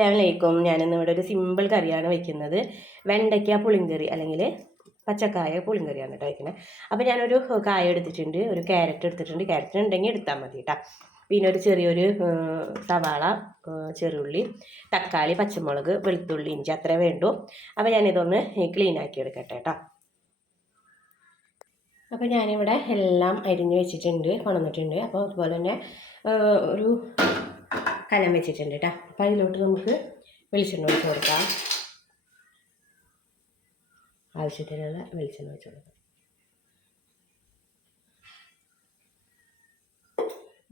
അസ്സലാമലൈക്കും. ഞാനിന്ന് ഇവിടെ ഒരു സിമ്പിൾ കറിയാണ് വയ്ക്കുന്നത്. വെണ്ടയ്ക്ക പുളിങ്കറി അല്ലെങ്കിൽ പച്ചക്കായ പുളിങ്കറിയാണ് കേട്ടോ വയ്ക്കുന്നത്. അപ്പോൾ ഞാനൊരു കായ എടുത്തിട്ടുണ്ട്, ഒരു ക്യാരറ്റ് എടുത്തിട്ടുണ്ട്. ക്യാരറ്റ് ഉണ്ടെങ്കിൽ എടുത്താൽ മതി കേട്ടോ. പിന്നെ ഒരു ചെറിയൊരു സവാള, ചെറുള്ളി, തക്കാളി, പച്ചമുളക്, വെളുത്തുള്ളി, ഇഞ്ചി അത്രേ വേണ്ടൂ. അപ്പോൾ ഞാനിതൊന്ന് ക്ലീൻ ആക്കി എടുക്കട്ടെ കേട്ടോ. അപ്പോൾ ഞാനിവിടെ എല്ലാം അരിഞ്ഞ് വെച്ചിട്ടുണ്ട്, കൊണ്ടുവന്നിട്ടുണ്ട്. അപ്പോൾ അതുപോലെ തന്നെ ഒരു കലം വെച്ചിട്ടുണ്ട് കേട്ടോ. അപ്പോൾ അതിലോട്ട് നമുക്ക് വെളിച്ചെണ്ണ ഒഴിച്ച് കൊടുക്കാം. ആവശ്യത്തിനുള്ള വെളിച്ചെണ്ണ ഒഴിച്ച് കൊടുക്കാം.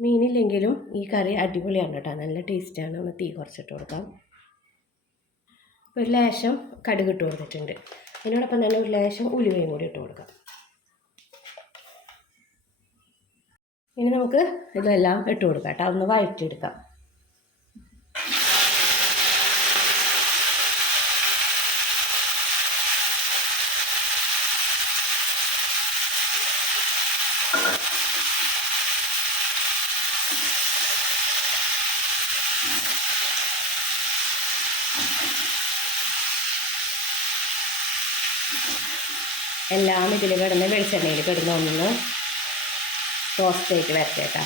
മീനില്ലെങ്കിലും ഈ കറി അടിപൊളിയാണ് കേട്ടോ, നല്ല ടേസ്റ്റാണ്. ഒന്ന് തീ കുറച്ചിട്ട് കൊടുക്കാം. ഒരു ലേശം കടുക് ഇട്ട് കൊടുത്തിട്ടുണ്ട്. അതിനോടൊപ്പം തന്നെ ഒരു ലേശം ഉലുവയും കൂടി ഇട്ട് കൊടുക്കാം. ഇനി നമുക്ക് ഇതെല്ലാം ഇട്ട് കൊടുക്കാം കേട്ടോ, ഒന്ന് വഴറ്റിയെടുക്കാം. എല്ലാം ഇതിൽ കിടന്ന് വെളിച്ചെണ്ണയിൽ കിടന്ന് ഒന്ന് റോസ്റ്റ് ആയിട്ട് വരച്ചേട്ടാ.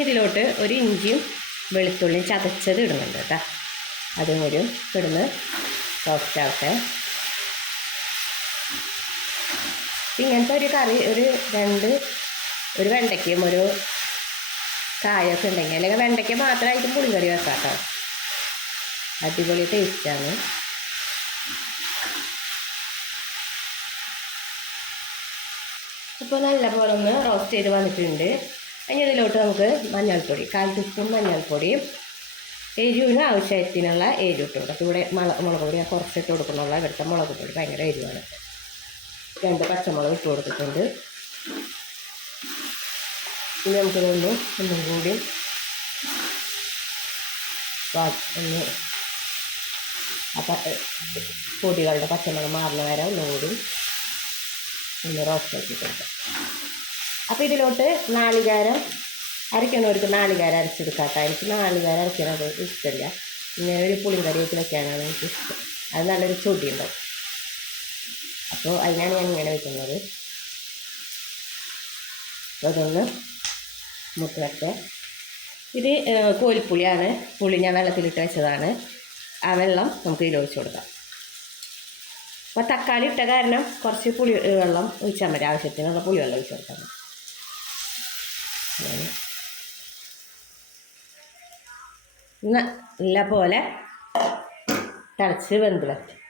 ഇതിലോട്ട് ഒരു ഇഞ്ചിയും വെളുത്തുള്ളിയും ചതച്ചത് ഇടുന്നുണ്ട് കേട്ടോ. അതും കൂടി കിടന്ന് റോസ്റ്റ് ആവട്ടെ. ഇങ്ങനത്തെ ഒരു കറി ഒരു വെണ്ടയ്ക്കയും ഒരു കായൊക്കെ ഉണ്ടെങ്കിൽ, അല്ലെങ്കിൽ വെണ്ടയ്ക്ക മാത്രമായിട്ടും പുളിക്കറി വെക്കാം കേട്ടോ. അടിപൊളി ടേസ്റ്റാണ്. ഇപ്പോൾ നല്ലപോലെ ഒന്ന് റോസ്റ്റ് ചെയ്ത് വന്നിട്ടുണ്ട്. ഇനി ഇതിലോട്ട് നമുക്ക് മഞ്ഞൾപ്പൊടി, 1/4 ടീസ്പൂൺ മഞ്ഞൾപ്പൊടിയും എരിവിന് ആവശ്യത്തിനുള്ള എരിവ് ഇട്ട് കൊടുക്കാം. ഇവിടെ മുളക് പൊടി ഞാൻ കുറച്ചിട്ട് കൊടുക്കുന്നുള്ള. ഇവിടുത്തെ മുളക് പൊടി ഭയങ്കര എരിവാണ്. 2 പച്ചമുളക് ഇട്ട് കൊടുത്തിട്ടുണ്ട്. ഇനി നമുക്കിതൊന്ന് ഒന്നും കൂടി ഒന്ന് പൊടികളുടെ പച്ചമുളക് മാറുന്ന വരെ ഒന്നും കൂടി ഒന്ന് റോസ്റ്റ് ആക്കി കൊടുക്കാം. അപ്പോൾ ഇതിലോട്ട് നാളികേരം അരയ്ക്കുന്നവർക്ക് നാളികേരം അരച്ചെടുക്കാത്ത. എനിക്ക് നാളികേരം അരയ്ക്കണത് ഇഷ്ടമില്ല. ഇങ്ങനെ ഒരു പുളിങ്കറി വെച്ച് വെക്കാനാണ് എനിക്കിഷ്ടം. അത് നല്ലൊരു ചൊടി ഉണ്ടാവും. അപ്പോൾ അതിനാണ് ഞാൻ ഇങ്ങനെ വെക്കുന്നത്. അതൊന്ന് മുട്ട. ഇത് കോലിപ്പുളിയാണ്. പുളി ഞാൻ വെള്ളത്തിലിട്ട് വെച്ചതാണ്. ആ വെള്ളം നമുക്ക് ഇതിൽ ഒഴിച്ച് കൊടുക്കാം. അപ്പോൾ തക്കാളി ഇട്ട കാരണം കുറച്ച് പുളി വെള്ളം ഒഴിച്ചാൽ മതി. ആവശ്യത്തിനുള്ള പുളി വെള്ളം ഒഴിച്ച് കൊടുത്താൽ മതി. നല്ല പോലെ തിളച്ച് വെന്ത് വരും.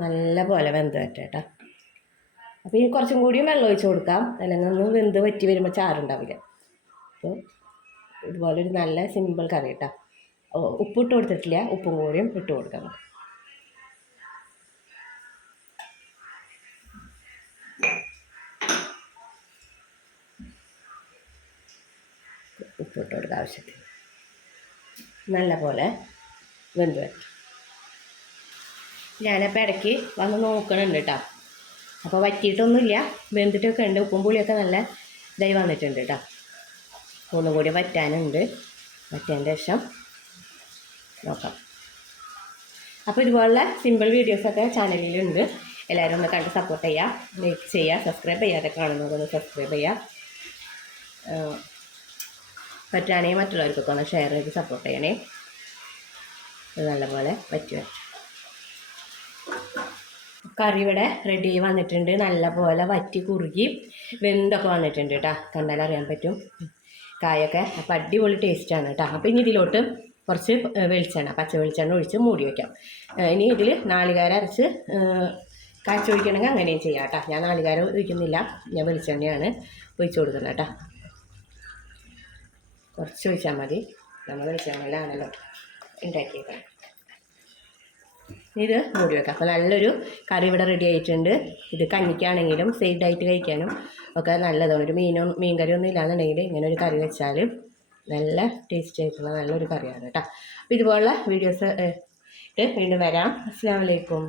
നല്ല പോലെ വെന്ത് വരട്ടെ. അപ്പോൾ ഈ കുറച്ചും കൂടിയും വെള്ളം ഒഴിച്ച് കൊടുക്കാം, അല്ലെങ്കിൽ ഒന്ന് വെന്ത് വറ്റി വരുമ്പോൾ ചാറുണ്ടാവില്ല. അപ്പോൾ ഇതുപോലെ ഒരു നല്ല സിമ്പിൾ കറി കേട്ടോ. ഉപ്പിട്ട് കൊടുത്തിട്ടില്ല, ഉപ്പും കൂടിയും ഇട്ട് കൊടുക്കാം. ഉപ്പിട്ട് കൊടുക്കുക ആവശ്യത്തിന്. നല്ല പോലെ വെന്ത് വരട്ടെ. ഞാനപ്പോൾ ഇടയ്ക്ക് വന്ന് നോക്കണുണ്ട് കേട്ടോ. അപ്പോൾ വറ്റിയിട്ടൊന്നുമില്ല, വെന്തിട്ടൊക്കെ ഉണ്ട്. ഉപ്പും പുളിയൊക്കെ നല്ല ഇതായി വന്നിട്ടുണ്ട് കേട്ടോ. ഒന്നുകൂടി വറ്റാനുണ്ട്. വറ്റേൻ്റെ ശേഷം നോക്കാം. അപ്പോൾ ഇതുപോലുള്ള സിമ്പിൾ വീഡിയോസൊക്കെ ചാനലിലുണ്ട്. എല്ലാവരും ഒന്ന് കണ്ട് സപ്പോർട്ട് ചെയ്യുക, ലൈക്ക് ചെയ്യുക, സബ്സ്ക്രൈബ് ചെയ്യാതെ കാണുന്നതൊന്ന് സബ്സ്ക്രൈബ് ചെയ്യുക. പറ്റുകയാണെങ്കിൽ മറ്റുള്ളവർക്കൊക്കെ ഒന്ന് ഷെയർ ചെയ്ത് സപ്പോർട്ട് ചെയ്യണേ. ഇത് നല്ലപോലെ വറ്റി വരട്ടെ. കറി ഇവിടെ റെഡി വന്നിട്ടുണ്ട്. നല്ലപോലെ വറ്റി കുറുകി വെന്തൊക്കെ വന്നിട്ടുണ്ട് കേട്ടോ. കണ്ടാൽ അറിയാൻ പറ്റും കായൊക്കെ. അപ്പോൾ അടിപൊളി ടേസ്റ്റാണ് കേട്ടോ. അപ്പോൾ ഇനി ഇതിലോട്ട് കുറച്ച് വെളിച്ചെണ്ണ, പച്ച വെളിച്ചെണ്ണ ഒഴിച്ച് മൂടി വയ്ക്കാം. ഇനി ഇതിൽ നാളികേരം അരച്ച് കാച്ചൊഴിക്കണമെങ്കിൽ അങ്ങനെയും ചെയ്യാം കേട്ടോ. ഞാൻ നാളികേരം ഒഴിക്കുന്നില്ല, ഞാൻ വെളിച്ചെണ്ണയാണ് ഒഴിച്ച് കൊടുക്കുന്നത് കേട്ടോ. കുറച്ച് ഒഴിച്ചാൽ മതി. നമ്മൾ വെളിച്ചെണ്ണയിലാണല്ലോ ഉണ്ടാക്കിയേക്കാം. ഇത് മൂടി വെക്കാം. അപ്പോൾ നല്ലൊരു കറി ഇവിടെ റെഡി ആയിട്ടുണ്ട്. ഇത് കഞ്ഞിക്കാണെങ്കിലും സൈഡായിട്ട് കഴിക്കാനും ഒക്കെ നല്ലതാണ്. ഒരു മീൻ കറി ഒന്നും ഇല്ലാന്നുണ്ടെങ്കിൽ ഇങ്ങനെ ഒരു കറി വെച്ചാൽ നല്ല ടേസ്റ്റി ആയിട്ടുള്ള നല്ലൊരു കറിയാണ് കേട്ടോ. അപ്പോൾ ഇതുപോലുള്ള വീഡിയോസ് വീണ്ടും വരാം. അസ്സലാമു അലൈക്കും.